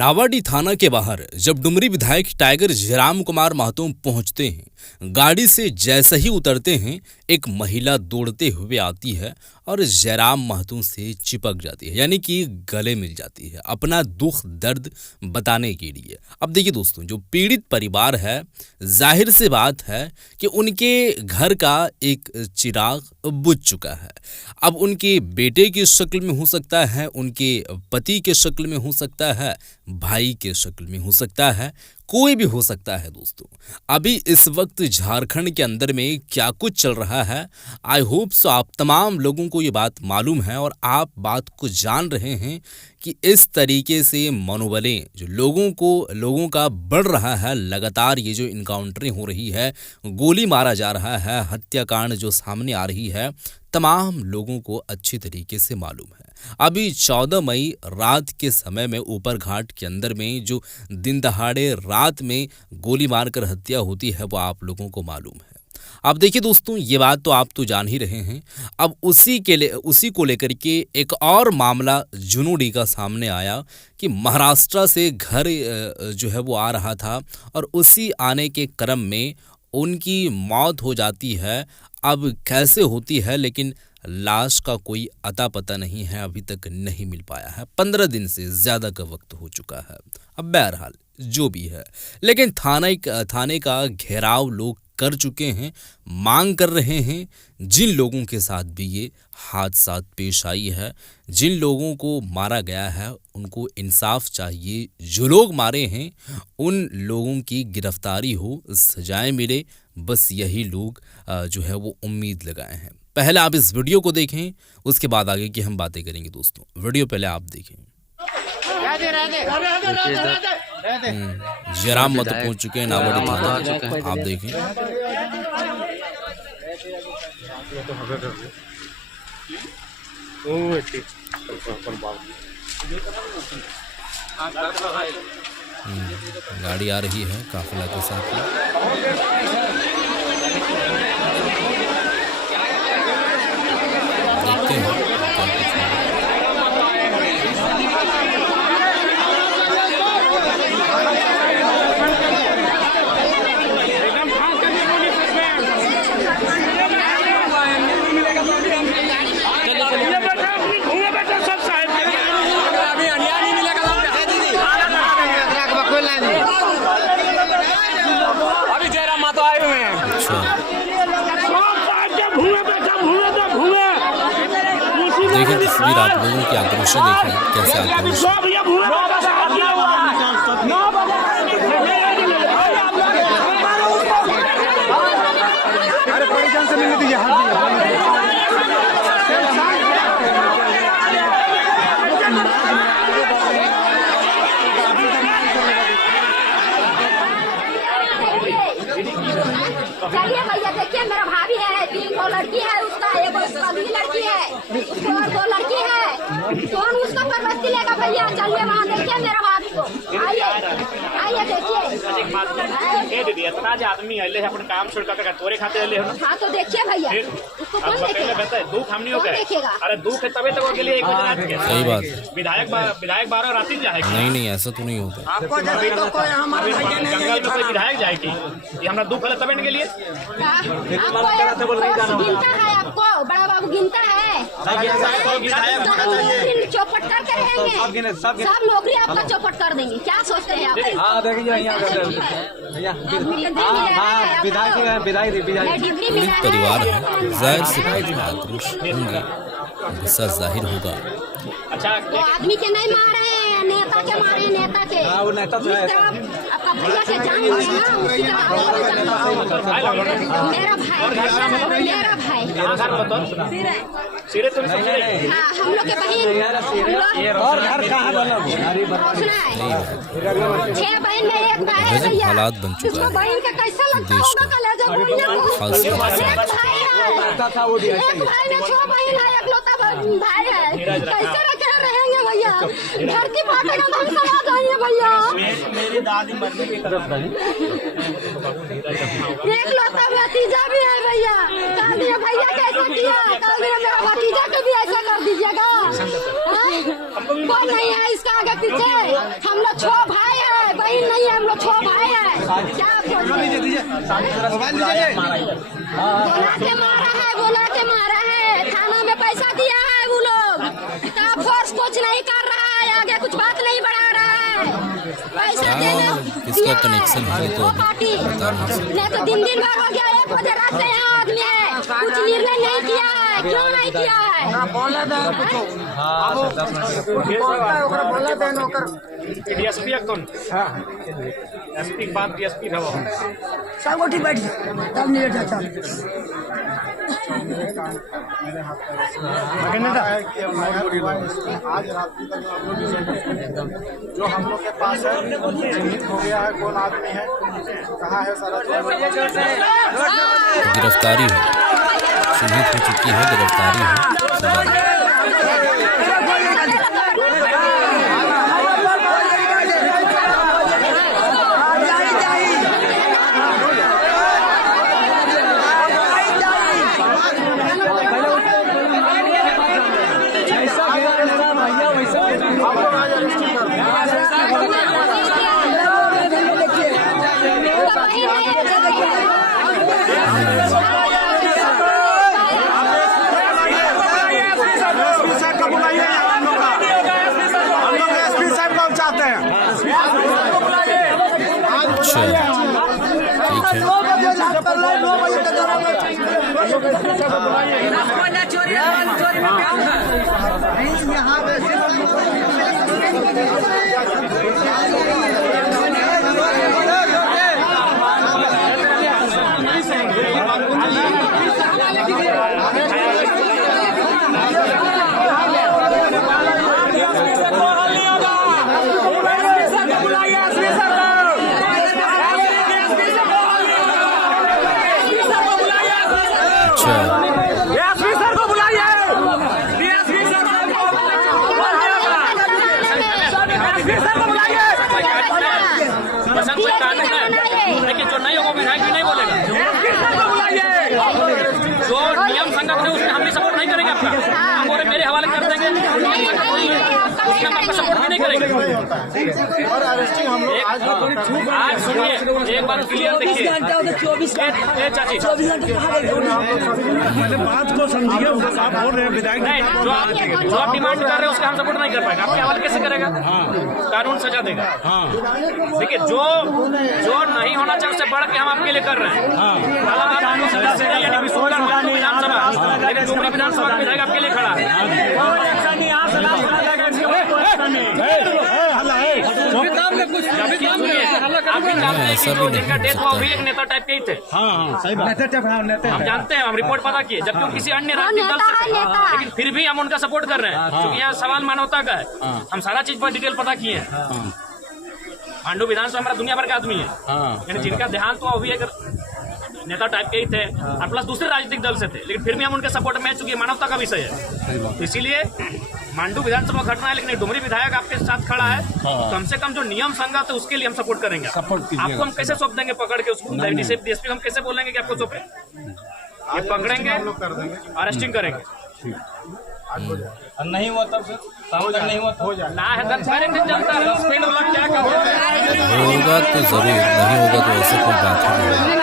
नावाडी थाना के बाहर जब डुमरी विधायक टाइगर जयराम कुमार महतो पहुंचते हैं, गाड़ी से जैसे ही उतरते हैं एक महिला दौड़ते हुए आती है और जयराम महतो से चिपक जाती है, यानी कि गले मिल जाती है अपना दुख दर्द बताने के लिए। अब देखिए दोस्तों, जो पीड़ित परिवार है, जाहिर सी बात है कि उनके घर का एक चिराग बुझ चुका है। अब उनके बेटे की शक्ल में हो सकता है, उनके पति के शक्ल में हो सकता है, भाई के शक्ल में हो सकता है, कोई भी हो सकता है। दोस्तों, अभी इस वक्त झारखंड के अंदर में क्या कुछ चल रहा है, आई होप सो आप तमाम लोगों को ये बात मालूम है और आप बात को जान रहे हैं कि इस तरीके से मनोबलें जो लोगों का बढ़ रहा है। लगातार ये जो इनकाउंटरें हो रही है, गोली मारा जा रहा है, हत्याकांड जो सामने आ रही है, तमाम लोगों को अच्छी तरीके से मालूम है। अभी 14 मई रात के समय में ऊपर घाट के अंदर में जो दिन दहाड़े रात में गोली मारकर हत्या होती है, वो आप लोगों को मालूम है। अब देखिए दोस्तों, ये बात तो आप तो जान ही रहे हैं। अब उसी को लेकर के एक और मामला जुनूडी का सामने आया कि महाराष्ट्र से घर जो है वो आ रहा था और उसी आने के क्रम में उनकी मौत हो जाती है। अब कैसे होती है, लेकिन लाश का कोई अता पता नहीं है, अभी तक नहीं मिल पाया है। 15 दिन से ज़्यादा का वक्त हो चुका है। अब बहरहाल जो भी है, लेकिन थाने का घेराव लोग कर चुके हैं, मांग कर रहे हैं। जिन लोगों के साथ भी ये हादसा पेश आई है, जिन लोगों को मारा गया है, उनको इंसाफ चाहिए। जो लोग मारे हैं उन लोगों की गिरफ्तारी हो, सजाएं मिले, बस यही लोग जो है वो उम्मीद लगाए हैं। पहले आप इस वीडियो को देखें, उसके बाद आगे की हम बातें करेंगे। दोस्तों, वीडियो पहले आप देखें। जयराम महतो पहुंच चुके हैं नावाडी थाना, आप देखें। गाड़ी आ रही है काफिला के साथ में। देखते हैं क्या कुछ है। अभी जयराम महतो आए हुए हैं। देखिए तस्वीर, आप लोगों की आक्रोश देखें कैसे आक्रोश। चलिए भैया, देखिए मेरा भाभी है, 3 लड़की है, उसका एक भी लड़की है, उसको और 2 लड़की है। कौन उसका परवस्ती लेगा भैया? चलिए वहाँ देखिए मेरा भाभी को। आइए देखिए। इतना आदमी अले अपने काम छोड़ कर तोरे खाते अले। हाँ तो देखिए भैया, उसको कौन देखेगा? दुख हमनी हो गए। अरे दुख है तबे तक के लिए सही बात। विधायक 12 रात जाएगा। नहीं, ऐसा तो नहीं होता। आपको जंगल में कोई विधायक जाएगी, ये हमारा दुख है तबे के लिए। गिनता है आपको, बड़ा बाबू गिनता है। चौपट करके रहेंगे, सब नौकरी आपका चौपट कर देंगे। क्या सोचते हैं आप? परिवार है, जाहिर सी बात है आक्रोश होंगे, गुस्सा जाहिर होगा। अच्छा, वो आदमी के नहीं मारे हैं, नेता के मारे हैं, नेता के। आपका भैया के जान ना, मेरा भाई सिरे तुम हाँ, हम लोग के बहन और घर कहाँ बना? 6 बहन में एक भाई है भैया। हालात बन चुका है बहन का कैसा लगता देश होगा? कलेजा खास एक तौर से। भाई है, 6 बहन है, इकलौता भाई है। कैसे रखे रहेंगे भैया? धरती फाटेगा तो हम सब आ जाएंगे भैया। मेरी दादी मरने की तरफ रही। एक लौता भतीजा भी है भैया। कल दिया भैया कैसा किया, कल दिया मेरा भतीजा को भी ऐसा कर दीजिएगा। कोई नहीं है इसका आगे पीछे, हम लोग 6 भाई है, बहन नहीं है, हम लोग 6 भाई है। क्या बोला के मारा है, थाना में पैसा दिया है वो लोग, टास्क फोर्स कुछ नहीं कर रहा है, आगे कुछ बात नहीं बढ़ा रहा है। पैसा देना किसका कनेक्शन है तो पार्टी नहीं तो दिन भर हो गया, 1 बजे रात से यहाँ आदमी है, कुछ निर्णय नहीं किया है। क्यों नहीं किया है? डीएसपी कौन एसपी के बाद डीएसपी रहो सब गोटी बैठ तब नहीं बैठा था। आज रात जो हम लोग के पास है चिन्हित हो गया है, कौन आदमी है, कहाँ है, सारा गिरफ्तारी है, चिन्हित हो चुकी है, गिरफ्तारी है। अच्छा डीएसपी सर को बुलाइए, डीएसपी सर को बुलाइए। लेकिन जो नहीं होगा विधायक भी नहीं बोलेगा। डीएसपी सर को बुलाइए। जो नियम संगत है उसमें हम भी सपोर्ट नहीं करेंगे आपका, हम बोले मेरे हवाले कर देंगे, उसमें हम आपका सपोर्ट भी नहीं करेंगे। और अरेस्टिंग हम लोग आज सुनिए, एक बार क्लियर देखिए, 24 चाची पहले बात को समझिए, आप बोल रहे हैं विधायक नहीं, जो आप डिमांड कर रहे हैं उसका हम सपोर्ट नहीं कर पाएगा, आपके हवाले कैसे करेगा? कानून सजा देगा। देखिए जो नहीं होना चाहिए उससे बढ़ के हम आपके लिए कर रहे हैं। कानून सजा से नहीं, यानी विधानसभा, लेकिन डुमरी विधानसभा का विधायक आपके लिए खड़ा जिनका डेथ हुआ वही एक नेता टाइप के ही थे। हम जानते हैं, हम रिपोर्ट पता किए, जबकि वो किसी अन्य राजनीतिक दल से थे, लेकिन फिर भी हम उनका सपोर्ट कर रहे हैं क्योंकि यहाँ सवाल मानवता का है। हम सारा चीज पर डिटेल पता किए हैं। मांडू विधानसभा हमारा दुनिया भर का आदमी है, यानी जिनका देहांत हुआ वो भी एक नेता टाइप के ही थे और प्लस दूसरे राजनीतिक दल से थे, लेकिन फिर भी हम उनके सपोर्ट में, चूंकि मानवता का विषय है, इसीलिए मांडू विधानसभा घटना है, लेकिन डुमरी विधायक आपके साथ खड़ा है, कम से कम जो नियम संगत है उसके लिए हम सपोर्ट करेंगे। आपको हम कैसे सौंप देंगे पकड़ के उसको, डीएसपी हम कैसे बोलेंगे कि आपको सौंपे? ये पकड़ेंगे, अरेस्टिंग करेंगे। नहीं हुआ तब से नहीं हुआ ना है चलता है, स्पीड वाला क्या कहो, होगा तो जरूर, नहीं होगा तो ऐसे कोई बात नहीं।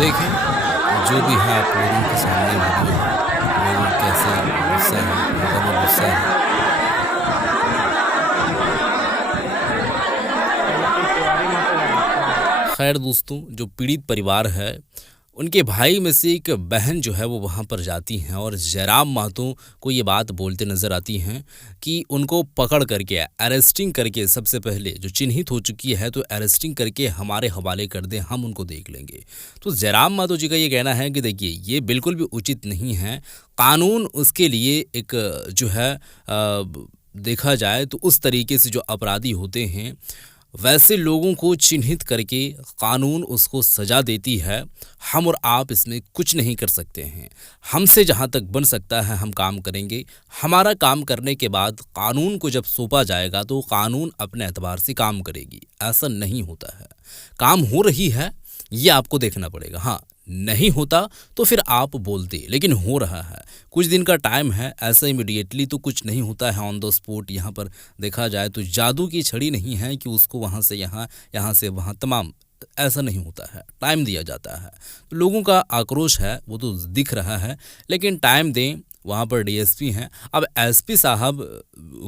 देखें जो भी है आप लोगों के सामने वीडियो है, लोग कैसे गुस्सा है, उनका भी गुस्सा है। खैर दोस्तों, जो पीड़ित परिवार है उनके भाई में से एक बहन जो है वो वहाँ पर जाती हैं और जयराम महतो को ये बात बोलते नज़र आती हैं कि उनको पकड़ करके अरेस्टिंग करके सबसे पहले जो चिन्हित हो चुकी है तो अरेस्टिंग करके हमारे हवाले कर दें, हम उनको देख लेंगे। तो जयराम महतो जी का ये कहना है कि देखिए ये बिल्कुल भी उचित नहीं है, कानून उसके लिए एक जो है देखा जाए तो उस तरीके से जो अपराधी होते हैं वैसे लोगों को चिन्हित करके कानून उसको सज़ा देती है। हम और आप इसमें कुछ नहीं कर सकते हैं। हमसे जहाँ तक बन सकता है हम काम करेंगे। हमारा काम करने के बाद कानून को जब सौंपा जाएगा तो कानून अपने एतबार से काम करेगी। ऐसा नहीं होता है। काम हो रही है ये आपको देखना पड़ेगा। हाँ, नहीं होता तो फिर आप बोलते, लेकिन हो रहा है। कुछ दिन का टाइम है, ऐसा इमीडिएटली तो कुछ नहीं होता है ऑन द स्पॉट। यहाँ पर देखा जाए तो जादू की छड़ी नहीं है कि उसको वहाँ से यहाँ, यहाँ से वहाँ, तमाम ऐसा नहीं होता है। टाइम दिया जाता है। तो लोगों का आक्रोश है वो तो दिख रहा है, लेकिन टाइम दें। वहाँ पर डीएसपी हैं। अब एसपी साहब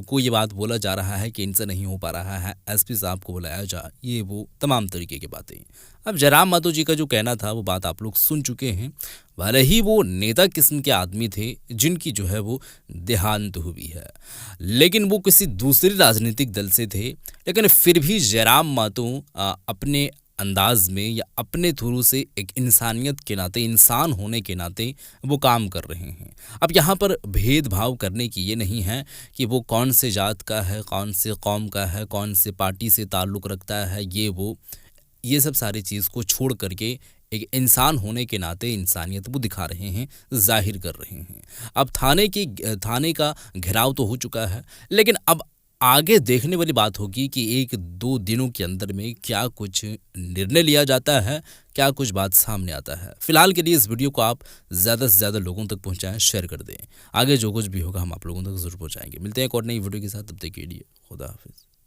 को ये बात बोला जा रहा है कि इनसे नहीं हो पा रहा है, एसपी साहब को बुलाया जा, ये वो तमाम तरीके की बातें। अब जयराम महतो जी का जो कहना था वो बात आप लोग सुन चुके हैं। भले ही वो नेता किस्म के आदमी थे जिनकी जो है वो देहांत हुई है, लेकिन वो किसी दूसरे राजनीतिक दल से थे, लेकिन फिर भी जयराम महतो अपने अंदाज में या अपने थ्रू से एक इंसानियत के नाते, इंसान होने के नाते वो काम कर रहे हैं। अब यहाँ पर भेदभाव करने की ये नहीं है कि वो कौन से जात का है, कौन से कौम का है, कौन से पार्टी से ताल्लुक़ रखता है, ये सब सारी चीज़ को छोड़ करके एक इंसान होने के नाते इंसानियत वो दिखा रहे हैं, जाहिर कर रहे हैं। अब थाने का घेराव तो हो चुका है, लेकिन अब आगे देखने वाली बात होगी कि 1-2 दिनों के अंदर में क्या कुछ निर्णय लिया जाता है, क्या कुछ बात सामने आता है। फिलहाल के लिए इस वीडियो को आप ज़्यादा से ज़्यादा लोगों तक पहुंचाएं, शेयर कर दें। आगे जो कुछ भी होगा हम आप लोगों तक ज़रूर पहुंचाएंगे। मिलते हैं एक और नई वीडियो के साथ, तब तक के लिए खुदा हाफिज़।